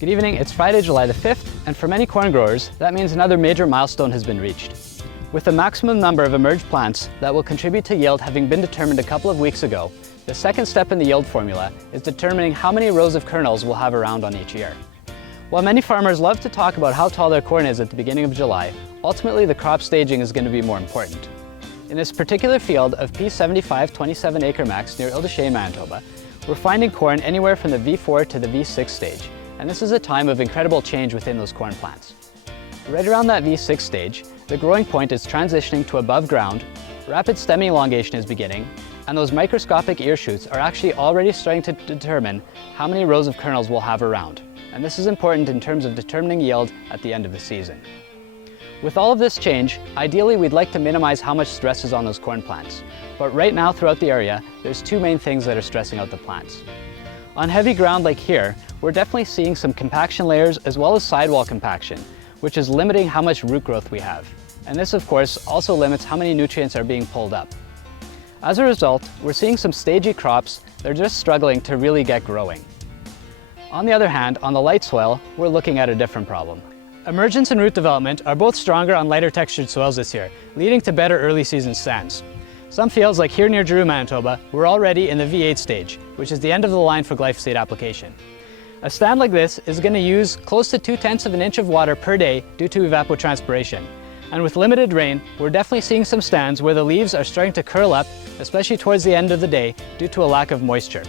Good evening, it's Friday, July the 5th, and for many corn growers, that means another major milestone has been reached. With the maximum number of emerged plants that will contribute to yield having been determined a couple of weeks ago, the second step in the yield formula is determining how many rows of kernels we'll have around on each ear. While many farmers love to talk about how tall their corn is at the beginning of July, ultimately the crop staging is going to be more important. In this particular field of P75 27 acre max near Ile-des-Chênes, Manitoba, we're finding corn anywhere from the V4 to the V6 stage, and this is a time of incredible change within those corn plants. Right around that V6 stage, the growing point is transitioning to above ground, rapid stem elongation is beginning, and those microscopic ear shoots are actually already starting to determine how many rows of kernels we'll have around. And this is important in terms of determining yield at the end of the season. With all of this change, ideally we'd like to minimize how much stress is on those corn plants. But right now throughout the area, there's two main things that are stressing out the plants. On heavy ground like here, we're definitely seeing some compaction layers as well as sidewall compaction, which is limiting how much root growth we have. And this of course also limits how many nutrients are being pulled up. As a result, we're seeing some stagey crops that are just struggling to really get growing. On the other hand, on the light soil, we're looking at a different problem. Emergence and root development are both stronger on lighter textured soils this year, leading to better early season stands. Some fields, like here near Drew, Manitoba, we're already in the V8 stage, which is the end of the line for glyphosate application. A stand like this is going to use close to 2/10 of an inch of water per day due to evapotranspiration. And with limited rain, we're definitely seeing some stands where the leaves are starting to curl up, especially towards the end of the day, due to a lack of moisture.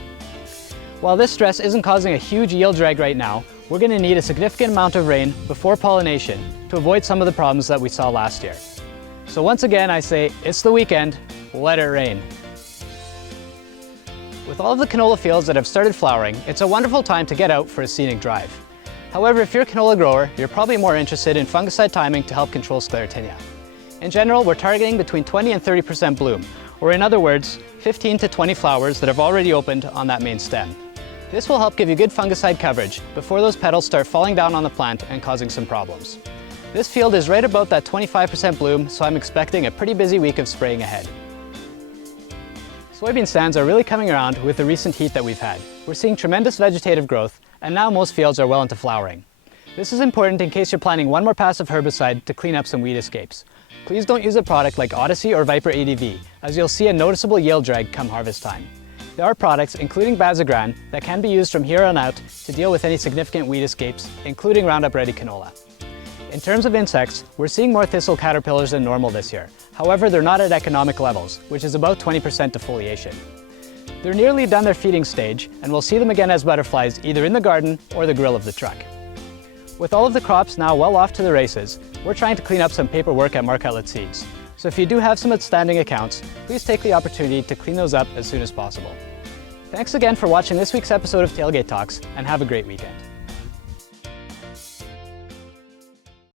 While this stress isn't causing a huge yield drag right now, we're going to need a significant amount of rain before pollination to avoid some of the problems that we saw last year. So once again, I say, it's the weekend, let it rain. With all of the canola fields that have started flowering, it's a wonderful time to get out for a scenic drive. However, if you're a canola grower, you're probably more interested in fungicide timing to help control sclerotinia. In general, we're targeting between 20 and 30% bloom, or in other words, 15 to 20 flowers that have already opened on that main stem. This will help give you good fungicide coverage before those petals start falling down on the plant and causing some problems. This field is right about that 25% bloom, so I'm expecting a pretty busy week of spraying ahead. Soybean stands are really coming around with the recent heat that we've had. We're seeing tremendous vegetative growth, and now most fields are well into flowering. This is important in case you're planning one more pass of herbicide to clean up some weed escapes. Please don't use a product like Odyssey or Viper ADV, as you'll see a noticeable yield drag come harvest time. There are products, including Bazagran, that can be used from here on out to deal with any significant weed escapes, including Roundup Ready canola. In terms of insects, we're seeing more thistle caterpillars than normal this year. However, they're not at economic levels, which is about 20% defoliation. They're nearly done their feeding stage, and we'll see them again as butterflies either in the garden or the grill of the truck. With all of the crops now well off to the races, we're trying to clean up some paperwork at Marc Hutlet Seeds. So if you do have some outstanding accounts, please take the opportunity to clean those up as soon as possible. Thanks again for watching this week's episode of Tailgate Talks, and have a great weekend.